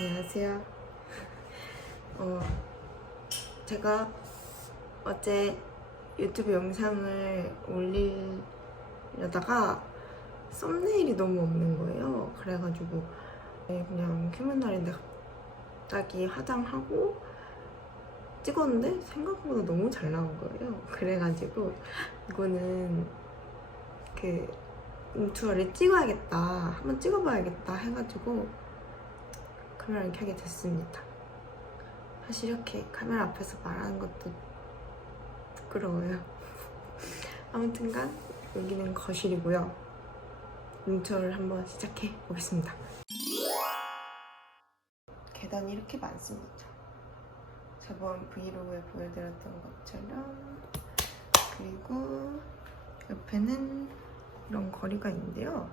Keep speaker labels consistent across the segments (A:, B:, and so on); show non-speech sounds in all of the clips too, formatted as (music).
A: 안녕하세요. 어, 제가 어제 유튜브 영상을 올리려다가 썸네일이 너무 없는 거예요. 그래가지고 그냥 휴문 날인데 갑자기 화장하고 찍었는데 생각보다 너무 잘 나온 거예요. 그래가지고 이거는 그 인투어를 찍어야겠다. 한번 찍어봐야겠다 해가지고 카메라를 켜게 됐습니다. 사실 이렇게 카메라 앞에서 말하는 것도 부끄러워요. (laughs) 아무튼간 여기는 거실이고요. 인투어를 한번 시작해 보겠습니다. 계단이 이렇게 많습니다. 저번 브이로그에 보여드렸던 것처럼 그리고 옆에는 이런 거리가 있는데요.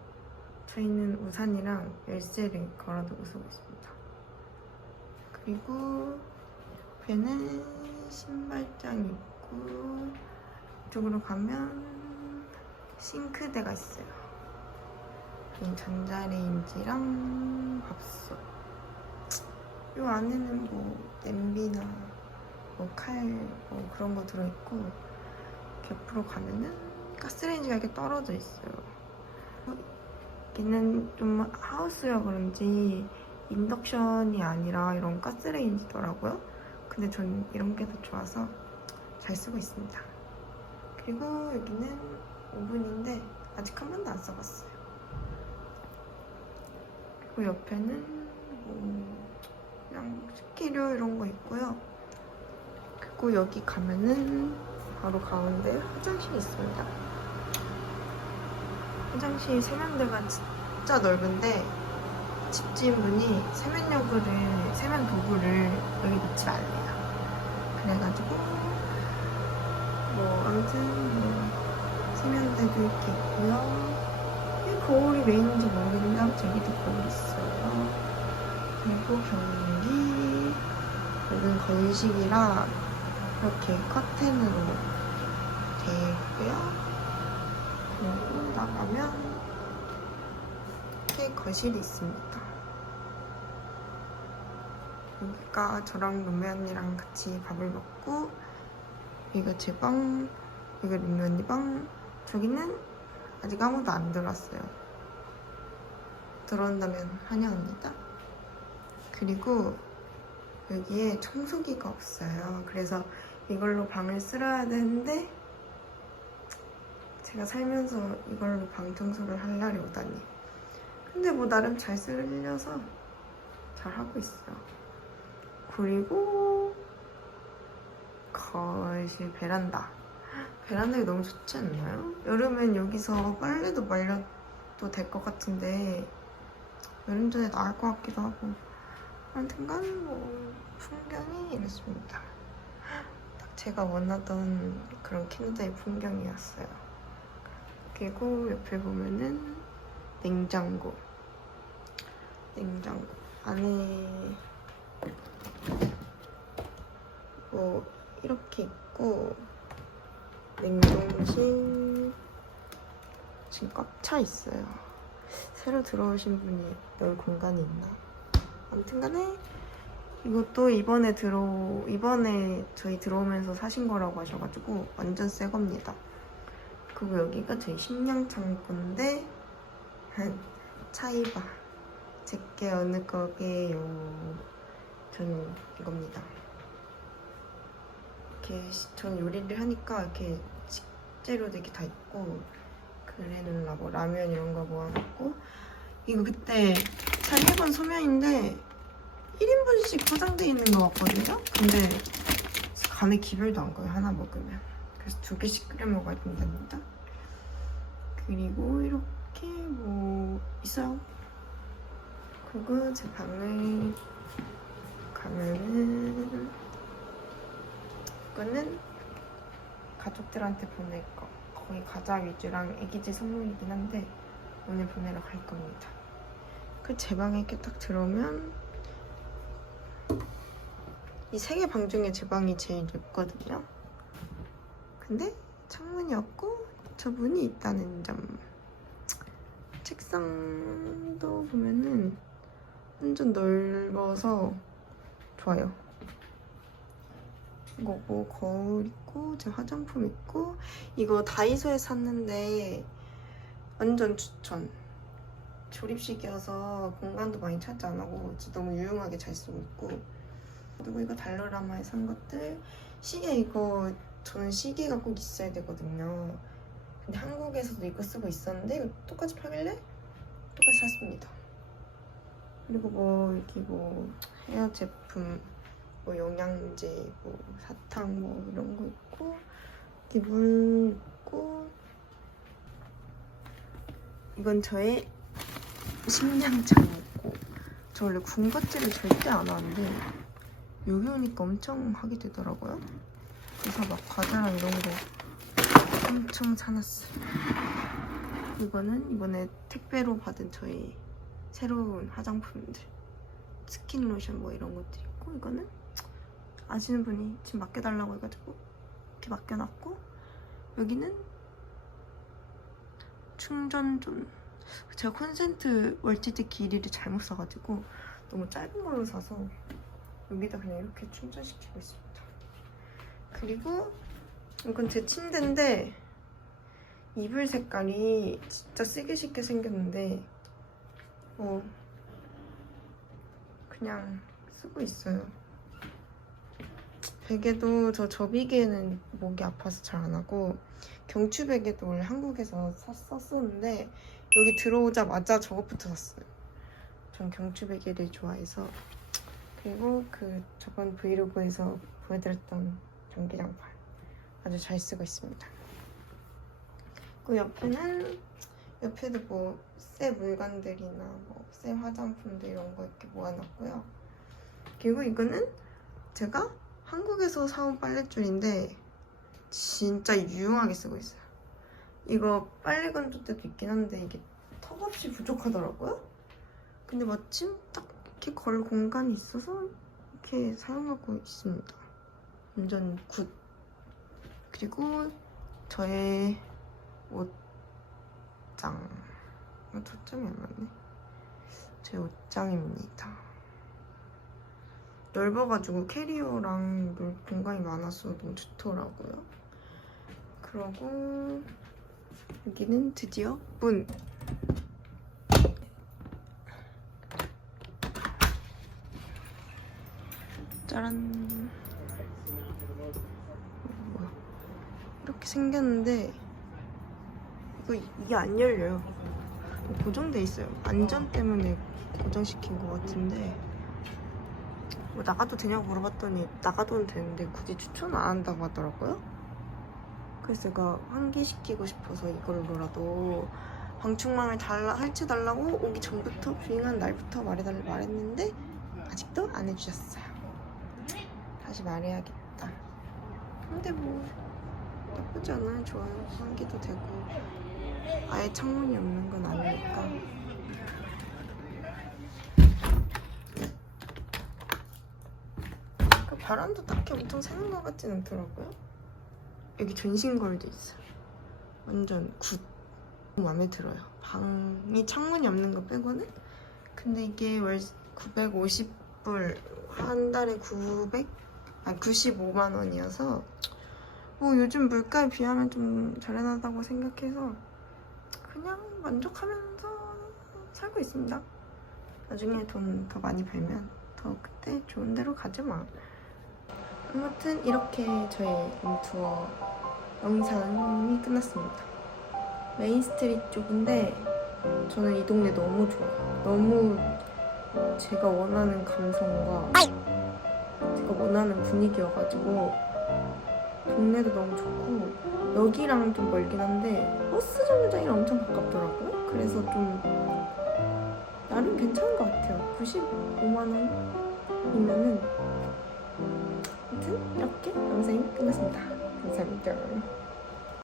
A: 저희는 우산이랑 열쇠를 걸어두고 쓰고 있습니다. 그리고 옆에는 신발장이 있고 이쪽으로 가면 싱크대가 있어요. 전자레인지랑 밥솥. 이 안에는 뭐 냄비나 뭐 칼 뭐 그런 거 들어있고 옆으로 가면은 가스레인지가 이렇게 떨어져 있어요. 여기는 좀 하우스여 그런지 인덕션이 아니라 이런 가스레인지더라고요. 근데 전 이런 게 더 좋아서 잘 쓰고 있습니다. 그리고 여기는 오븐인데 아직 한 번도 안 써봤어요. 그리고 옆에는 뭐 그냥 식기류 이런 거 있고요. 그리고 여기 가면은 바로 가운데 화장실이 있습니다. 화장실 세면대가 진짜 넓은데 집주인분이 세면여구를 세면 도구를 여기 놓지 말래요. 그래가지고 뭐 아무튼 뭐 세면대도 이렇게 있고요. 이 거울이 왜 있는지 모르겠는데 여기도 거울 있어요. 그리고 변기 여기는 건식이라 이렇게 커튼으로 되어 있고요. 그리고 나가면 이렇게 거실이 있습니다. 여기가 저랑 룸메 언니랑 같이 밥을 먹고 여기가 제 방, 여기가 룸메 언니 방, 저기는 아직 아무도 안 들어왔어요. 들어온다면 환영합니다. 그리고 여기에 청소기가 없어요. 그래서 이걸로 방을 쓸어야 되는데 제가 살면서 이걸로 방 청소를 할 날이 오다니. 근데 뭐 나름 잘 쓸려서 잘 하고 있어요. 그리고 거실 베란다. 베란다가 너무 좋지 않나요? 여름엔 여기서 빨래도 말려도 될 것 같은데 여름 전에 나을 것 같기도 하고 아무튼간 뭐 풍경이 이렇습니다. 딱 제가 원하던 그런 캐나다의 풍경이었어요. 그리고 옆에 보면은 냉장고. 냉장고. 안에 뭐 이렇게 있고 냉동실 지금 꽉 차 있어요. 새로 들어오신 분이 넣을 공간이 있나? 아무튼간에 이것도 이번에 들어 이번에 저희 들어오면서 사신 거라고 하셔가지고 완전 새 겁니다. 그리고 여기가 저희 식량 창고인데 차이바 제게 어느 거게요? 저는 이겁니다. 이렇게 시- 저는 요리를 하니까 이렇게 식재료도 이렇게 다 있고 그래놀라 뭐 라면 이런 거 모아놓고 이거 그때 잘 해본 소면인데 1인분씩 포장돼 있는 거 같거든요? 근데 간에 기별도 안 가요 하나 먹으면. 그래서 두 개씩 끓여 먹어야 된답니다. 그리고 이렇게 뭐 있어요? 그리고 제 방을 가면은 이거는 가족들한테 보낼 거 거의 과자 위주랑 애기지 선물이긴 한데 오늘 보내러 갈 겁니다 그 제 방에 이렇게 딱 들어오면 이 세 개 방 중에 제 방이 제일 넓거든요. 근데 창문이 없고 저 문이 있다는 점. 책상도 보면은 완전 넓어서 좋아요. 뭐 거울 있고 제 화장품 있고 이거 다이소에 샀는데 완전 추천. 조립식이어서 공간도 많이 차지 안 하고 너무 유용하게 잘 쓰고 있고 그리고 이거 달러라마에 산 것들 시계 이거 저는 시계가 꼭 있어야 되거든요. 근데 한국에서도 이거 쓰고 있었는데 이거 똑같이 팔길래 똑같이 샀습니다. 그리고 뭐 여기 뭐 헤어 제품, 뭐 영양제, 뭐 사탕 뭐 이런 거 있고 여기 물 있고 이건 저의 식량창이고 저 원래 군것질을 절대 안 하는데 여기 오니까 엄청 하게 되더라고요. 그래서 막 과자랑 이런 거 엄청 사놨어요. 이거는 이번에 택배로 받은 저희 새로운 화장품들 스킨 로션 뭐 이런 것들 있고 이거는 아시는 분이 지금 맡겨달라고 해가지고 이렇게 맡겨놨고 여기는 충전존 제가 콘센트 월티드 길이를 잘못 사가지고 너무 짧은 걸로 사서 여기다 그냥 이렇게 충전시키고 있습니다. 그리고 이건 제 침대인데 이불 색깔이 진짜 쓰기 쉽게 생겼는데 어 그냥 쓰고 있어요. 베개도 저 접이개는 목이 아파서 잘 안 하고 경추 베개도 원래 한국에서 사, 썼었는데 여기 들어오자마자 저것부터 샀어요. 전 경추 베개를 좋아해서 그리고 그 저번 브이로그에서 보여드렸던 전기장판 아주 잘 쓰고 있습니다. 그 옆에는 옆에도 뭐 새 물건들이나 뭐 새 화장품들 이런 거 이렇게 모아놨고요. 그리고 이거는 제가 한국에서 사온 빨랫줄인데 진짜 유용하게 쓰고 있어요. 이거 빨래 건조 때도 있긴 한데 이게 턱없이 부족하더라고요. 근데 마침 딱 이렇게 걸 공간이 있어서 이렇게 사용하고 있습니다. 완전 굿. 그리고 저의 옷장. 아, 초점이 안 맞네. 제 옷장입니다. 넓어가지고 캐리어랑 놀 공간이 많아서 너무 좋더라고요. 그러고 여기는 드디어 문. 짜란. 이렇게 생겼는데 이거 이게 안 열려요. 고정돼 있어요. 안전 때문에 고정시킨 것 같은데 뭐 나가도 되냐고 물어봤더니 나가도 되는데 굳이 추천 안 한다고 하더라고요. 그래서 제가 환기시키고 싶어서 이걸로라도 방충망을 달라 할지 달라고 오기 전부터 비행한 날부터 말해달라 말했는데 아직도 안 해주셨어요. 다시 말해야겠다. 근데 뭐 나쁘지 않아요. 좋아요. 환기도 되고 아예 창문이 없는 건 아니니까. 그 바람도 딱히 엄청 새는 것 같진 않더라고요. 여기 전신 걸도 있어요. 완전 굿. 마음에 들어요. 방이 창문이 없는 거 빼고는. 근데 이게 월 950불 한 달에 900? 아 95만 원이어서 뭐 요즘 물가에 비하면 좀 저렴하다고 생각해서 그냥 만족하면서 살고 있습니다. 나중에 돈 더 많이 벌면 더 그때 좋은 데로 가지 마. 아무튼 이렇게 저의 룸투어 영상이 끝났습니다. 메인 스트리트 쪽인데 저는 이 동네 너무 좋아요. 너무 제가 원하는 감성과 제가 원하는 분위기여가지고 동네도 너무 좋고 여기랑 좀 멀긴 한데 버스 정류장이랑 엄청 가깝더라고요. 그래서 좀 나름 괜찮은 것 같아요. 95만 원이면은 아무튼 이렇게 영상이 끝났습니다. 감사합니다.